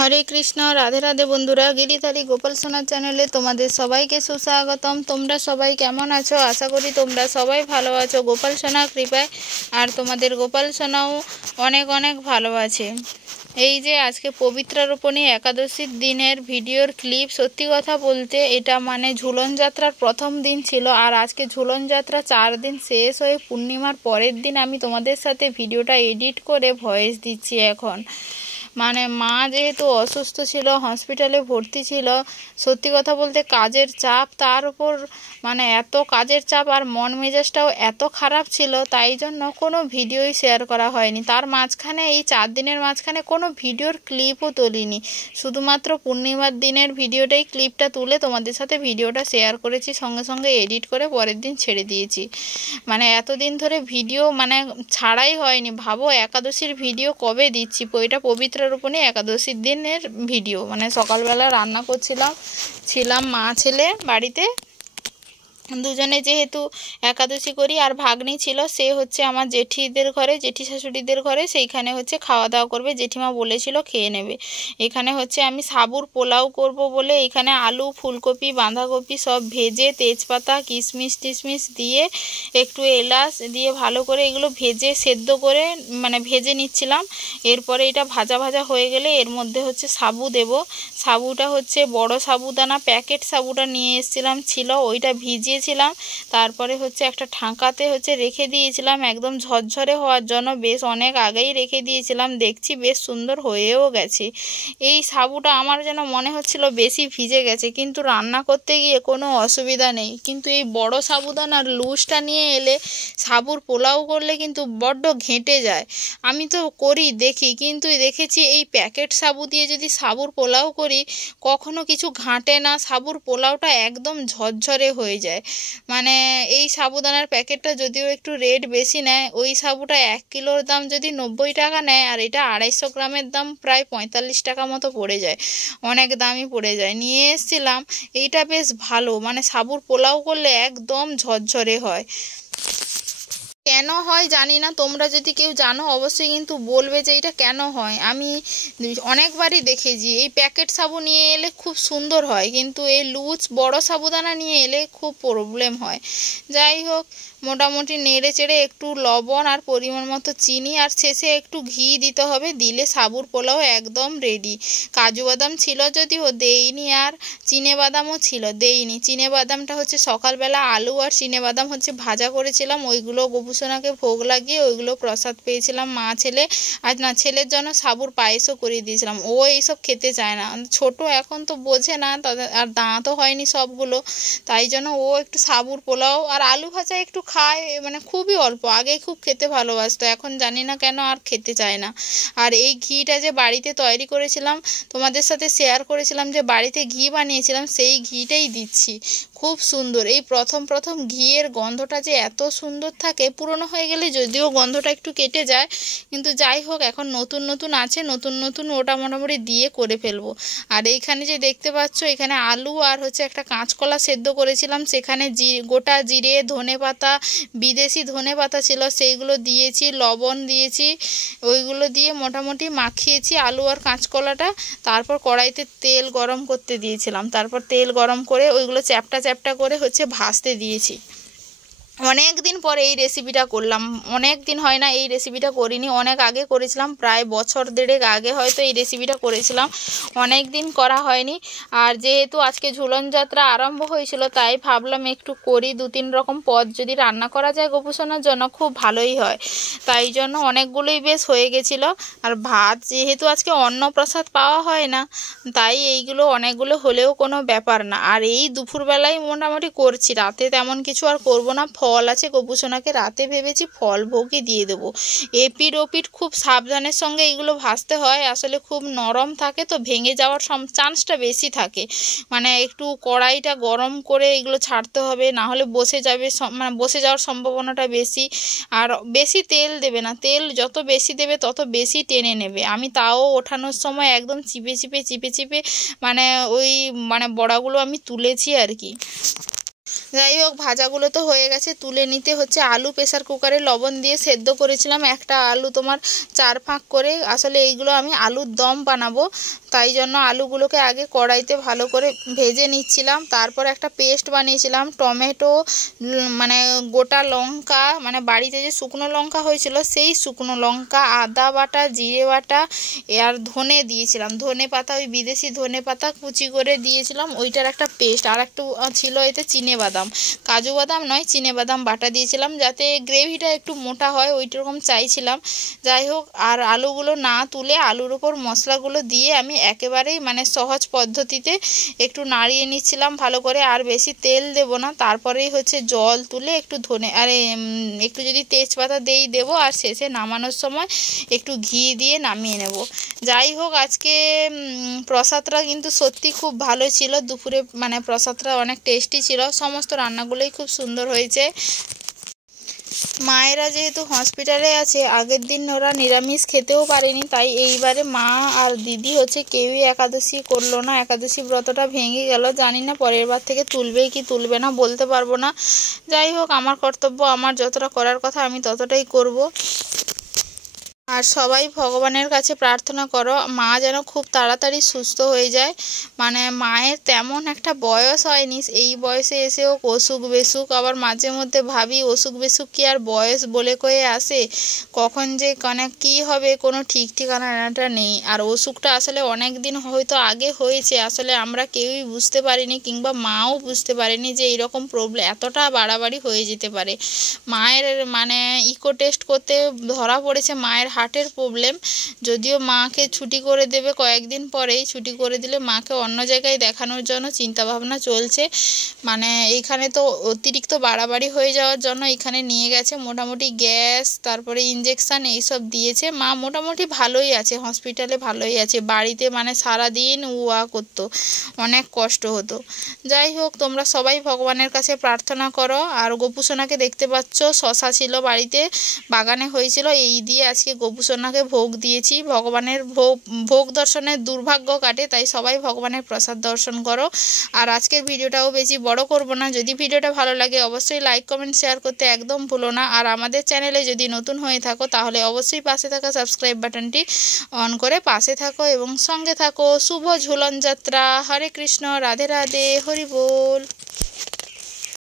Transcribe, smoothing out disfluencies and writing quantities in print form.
हरे कृष्ण राधे राधे बंधुरा गिरिधारी गोपाल सोना चैनेले तुम्हारे सबाइके सुस्वागतम। तोमरा सबाई केमन आछो? आशा करी तोमरा सबाई भालो आछो गोपाल सोना कृपाय। और तुम्हादेर गोपाल सोनाओ अनेक अनेक भालो आछे। এই যে আজকে পবিত্র রোপণী একাদশীর দিনের ভিডিওর ক্লিপ, সত্যি কথা বলতে এটা মানে ঝুলন যাত্রার প্রথম দিন ছিল। আর আজকে ঝুলন যাত্রা 4 দিন শেষ হয়ে পূর্ণিমার পরের দিন আমি তোমাদের সাথে ভিডিওটা এডিট করে ভয়েস দিচ্ছি। এখন মানে মা যেহেতু অসুস্থ ছিল, হসপিটালে ভর্তি ছিল, সত্যি কথা বলতে কাজের চাপ, তার উপর মানে এত কাজের চাপ আর মন মেজাজটাও এত খারাপ ছিল, তাই জন্য কোনো ভিডিওই শেয়ার করা হয়নি। তার মাঝখানে এই 4 দিনের মাঝখানে কোনো ভিডিওর ক্লিপও তুলিনি, শুধুমাত্র পূর্ণিমার দিনের ভিডিওটাই ক্লিপটা তুলে তোমাদের সাথে ভিডিওটা শেয়ার করেছি, সঙ্গে সঙ্গে এডিট করে পরের দিন ছেড়ে দিয়েছি। মানে এতদিন ধরে ভিডিও মানে ছাড়াই হয়নি। ভাবো একাদশীর ভিডিও কবে দিচ্ছি। এটা পবিত্র রোপণী একাদশীর দিনের ভিডিও। মানে সকালবেলা রান্না ছিলাম মা ছেলে বাড়িতে দুজনে, যেহেতু একাদশী করি। আর ভাগ্নি ছিল, সে হচ্ছে আমার জেঠিদের ঘরে, জেঠি শাশুড়িদের ঘরে, সেইখানে হচ্ছে খাওয়া দাওয়া করবে। জেঠিমা বলেছিল খেয়ে নেবে। এখানে হচ্ছে আমি সাবুর পোলাও করব বলে এখানে আলু, ফুলকপি, বাঁধাকপি সব ভেজে, তেজপাতা, কিশমিশ টিশমিশ দিয়ে, একটু এলাচ দিয়ে ভালো করে এগুলো ভেজে সেদ্ধ করে মানে ভেজে নিচ্ছিলাম। এরপরে এটা ভাজা ভাজা হয়ে গেলে এর মধ্যে হচ্ছে সাবু দেব। সাবুটা হচ্ছে বড় সাবুদানা, প্যাকেট সাবুটা নিয়ে এসেছিলাম, ছিল ওইটা ভিজিয়ে ছিলাম। তারপরে হচ্ছে একটা ঢাকাতে হচ্ছে রেখে দিয়েছিলাম একদম ঝরঝরে হওয়ার জন্য। বেশ অনেক আগেই রেখে দিয়েছিলাম, দেখছি বেশ সুন্দর হয়েও গেছে। এই সাবুটা আমার যেন মনে হচ্ছিল বেশি ভিজে গেছে, কিন্তু রান্না করতে গিয়ে কোনো অসুবিধা নেই। কিন্তু এই বড় সাবুদানার লুজটা নিয়ে এলে সাবুর পোলাও করলে কিন্তু বড্ড ঘেঁটে যায়। আমি তো করি দেখি, কিন্তু দেখেছি এই প্যাকেট সাবু দিয়ে যদি সাবুর পোলাও করি কখনো কিছু ঘাঁটে না, সাবুর পোলাওটা একদম ঝরঝরে হয়ে যায়। মানে এই সাবুদানার প্যাকেটটা যদিও একটু রেট বেশি নেয়, ওই সাবুটা 1 কিলোর দাম যদি 90 টাকা নেয়, আর এটা 250 গ্রামের দাম প্রায় 45 টাকা মতো পড়ে যায়, অনেক দামই পড়ে যায়। নিয়ে এসেছিলাম, এইটা বেশ ভালো, মানে সাবুর পোলাও করলে একদম ঝরঝরে হয়। কেন হয় জানি না, তোমরা যদি কেউ জানো অবশ্যই কিন্তু বলবে যে এটা কেন হয়। আমি অনেকবারই দেখেছি এই প্যাকেট সাবু নিয়ে এলে খুব সুন্দর হয়, কিন্তু এই লুজ বড় সাবুদানা নিয়ে এলে খুব প্রবলেম হয়। যাই হোক, মোটামুটি নেড়ে চেড়ে একটু লবণ আর পরিমাণ মতো চিনি আর শেষে একটু ঘি দিতে হবে, দিলে সাবুর পোলাও একদম রেডি। কাজু বাদাম ছিল যদিও দেইনি, আর চিনে বাদামও ছিল দেইনি। চিনে বাদামটা হচ্ছে সকালবেলা আলু আর চিনে বাদাম হচ্ছে ভাজা করেছিলাম, ওইগুলো গোপুসোনাকে ভোগ লাগিয়ে ওইগুলো প্রসাদ পেয়েছিলাম মা ছেলে। আর না, ছেলের জন্য সাবুর পায়েসও করে দিয়েছিলাম। ও এইসব খেতে চায় না, ছোট এখন তো বোঝে না, আর দাঁতও হয়নি সবগুলো, তাই জন্য ও একটু সাবুর পোলাও আর আলু ভাজা একটু খায়, মানে খুবই অল্প। আগে খুব খেতে ভালোবাসতো, এখন জানি না কেন আর খেতে চায় না। আর এই ঘিটা যে বাড়িতে তৈরি করেছিলাম, তোমাদের সাথে শেয়ার করেছিলাম যে বাড়িতে ঘি বানিয়েছিলাম, সেই ঘিটাই দিচ্ছি, খুব সুন্দর। এই প্রথম প্রথম ঘিয়ের গন্ধটা যে এত সুন্দর থাকে, পুরনো হয়ে গেলে যদিও গন্ধটা একটু কেটে যায়, কিন্তু যাই হোক এখন নতুন নতুন আছে, নতুন নতুন ওটা মোটামুটি দিয়ে করে ফেলবো। আর এইখানে যে দেখতে পাচ্ছ, এখানে আলু আর হচ্ছে একটা কাঁচকলা সেদ্ধ করেছিলাম, সেখানে গোটা জিরে, ধনেপাতা, বিদেশি ধনেপাতা ছিল সেইগুলো দিয়েছি, লবণ দিয়েছি, ওইগুলো দিয়ে মোটামুটি মাখিয়েছি আলু আর কাঁচকলাটা। তারপর কড়াইতে তেল গরম করতে দিয়েছিলাম, তারপর তেল গরম করে ওইগুলো চ্যাপটা চ্যাপটা করে হচ্ছে ভাজতে দিয়েছি। অনেক দিন পরে এই রেসিপিটা করলাম, অনেক দিন হয় না এই রেসিপিটা করিনি, অনেক আগে করেছিলাম, প্রায় বছর দেড়েক আগে হয়তো এই রেসিপিটা করেছিলাম, অনেক দিন করা হয়নি। আর যেহেতু আজকে ঝুলন যাত্রা আরম্ভ হয়েছিল, তাই ভাবলাম একটু করি, 2-3 রকম পদ যদি রান্না করা যায় গোপুসোনার জন্য খুব ভালোই হয়, তাই জন্য অনেকগুলোই বেশ হয়ে গেছিলো। আর ভাত যেহেতু আজকে অন্নপ্রসাদ পাওয়া হয় না, তাই এইগুলো অনেকগুলো হলেও কোনো ব্যাপার না। আর এই দুপুরবেলায় মোটামুটি করছি, রাতে তেমন কিছু আর করবো না। ফল আছে, গোপুসোনাকে রাতে ভেবেছি ফল ভোগই দিয়ে দেবো। এপিট ওপিট খুব সাবধানের সঙ্গে এইগুলো ভাজতে হয়, আসলে খুব নরম থাকে তো ভেঙে যাওয়ার চান্সটা বেশি থাকে। মানে একটু কড়াইটা গরম করে এগুলো ছাড়তে হবে, না হলে বসে যাবে, মানে বসে যাওয়ার সম্ভাবনাটা বেশি। আর বেশি তেল দেবে না, তেল যত বেশি দেবে তত বেশি টেনে নেবে। আমি তাও ওঠানোর সময় একদম চিপে চিপে চিপে চিপে মানে ওই মানে বড়াগুলো আমি তুলেছি আর কি। যাই হোক, ভাজাগুলো তো হয়ে গেছে, তুলে নিতে হচ্ছে। আলু প্রেসার কুকারে লবণ দিয়ে সেদ্ধ করেছিলাম, একটা আলু তোমার 4 ফাঁক করে। আসলে এইগুলো আমি আলুর দম বানাবো, তাই জন্য আলুগুলোকে আগে কড়াইতে ভালো করে ভেজে নিচ্ছিলাম। তারপর একটা পেস্ট বানিয়েছিলাম, টমেটো, মানে গোটা লঙ্কা, মানে বাড়িতে যে শুকনো লঙ্কা হয়েছিল সেই শুকনো লঙ্কা, আদা বাটা, জিরে বাটা আর ধনে দিয়েছিলাম, ধনে পাতা, ওই বিদেশি ধনে পাতা কুচি করে দিয়েছিলাম, ওইটার একটা পেস্ট। আর একটু ছিল এতে চিনে বাদাম, কাজু বাদাম নয়, চিনে বাদাম বাটা দিয়েছিলাম, যাতে গ্রেভিটা একটু মোটা হয়, ওই রকম চাইছিলাম। যাই হোক, আর আলুগুলো না তুলে আলুর ওপর মশলাগুলো দিয়ে আমি একেবারেই মানে সহজ পদ্ধতিতে একটু নাড়িয়ে নিচ্ছিলাম ভালো করে। আর বেশি তেল দেব না, তারপরেই হচ্ছে জল তুলে একটু ধনে একটু যদি তেজপাতা দেবো, আর শেষে নামানোর সময় একটু ঘি দিয়ে নামিয়ে নেব। যাই হোক, আজকে প্রসাদটা কিন্তু সত্যি খুব ভালো ছিল। দুপুরে মানে প্রসাদটা অনেক টেস্টি ছিল, সমস্ত রান্নাগুলোই খুব সুন্দর হয়েছে। মায়েরা যেহেতু হসপিটালে আছে, আগের দিন ওরা নিরামিষ খেতেও পারেনি, তাই এইবারে মা আর দিদি হচ্ছে কেউই একাদশী করলো না, একাদশী ব্রতটা ভেঙে গেল। জানি না পরের বার থেকে তুলবে কি তুলবে না, বলতে পারবো না। যাই হোক, আমার কর্তব্য, আমার যতটা করার কথা আমি ততটাই করব। আর সবাই ভগবানের কাছে প্রার্থনা করো মা যেন খুব তাড়াতাড়ি সুস্থ হয়ে যায়। মানে মায়ের তেমন একটা বয়স হয়নি, এই বয়সে এসেও অসুখ বেসুখ। আবার মাঝে মধ্যে ভাবি অসুখ বেসুখ কি আর বয়স বলে কয়ে আসে, কখন যে মানে কী হবে কোনো ঠিক ঠিকানাটা নেই। আর অসুখটা আসলে অনেক দিন হয়তো আগে হয়েছে, আসলে আমরা কেউই বুঝতে পারিনি, কিংবা মাও বুঝতে পারেনি যে এইরকম প্রবলেম এতটা বাড়াবাড়ি হয়ে যেতে পারে। মায়ের মানে ইকো টেস্ট করতে ধরা পড়েছে মায়ের হার্টের প্রবলেম। যদিও মাকে ছুটি করে দেবে কয়েকদিন পরেই, ছুটি করে দিলে মাকে অন্য জায়গায় দেখানোর জন্য চিন্তাভাবনা চলছে। মানে এইখানে তো অতিরিক্ত বাড়াবাড়ি হয়ে যাওয়ার জন্য এখানে নিয়ে গেছে, মোটামুটি গ্যাস তারপরে ইঞ্জেকশান এইসব দিয়েছে। মা মোটামুটি ভালোই আছে, হসপিটালে ভালোই আছে। বাড়িতে মানে সারাদিন উয়া করতো, অনেক কষ্ট হতো। যাই হোক, তোমরা সবাই ভগবানের কাছে প্রার্থনা করো। আর গোপুসোনাকে দেখতে পাচ্ছ, শশা ছিল বাড়িতে, বাগানে হয়েছিল, এই দিয়ে আজকে গোপুসোনাকে ভোগ দিয়েছি। ভগবানের ভোগ দর্শনের দুর্ভাগ্য কাটে, তাই সবাই ভগবানের প্রসাদ দর্শন করো। আর আজকের ভিডিওটাও বেশি বড় করব না। যদি ভিডিওটা ভালো লাগে অবশ্যই লাইক কমেন্ট শেয়ার করতে একদম ভুলো না। আর আমাদের চ্যানেলে যদি নতুন হয়ে থাকো তাহলে অবশ্যই পাশে থাকা সাবস্ক্রাইব বাটনটি অন করে পাশে থাকো এবং সঙ্গে থাকো। শুভ ঝুলন যাত্রা। হরে কৃষ্ণ, রাধে রাধে, হরি বল।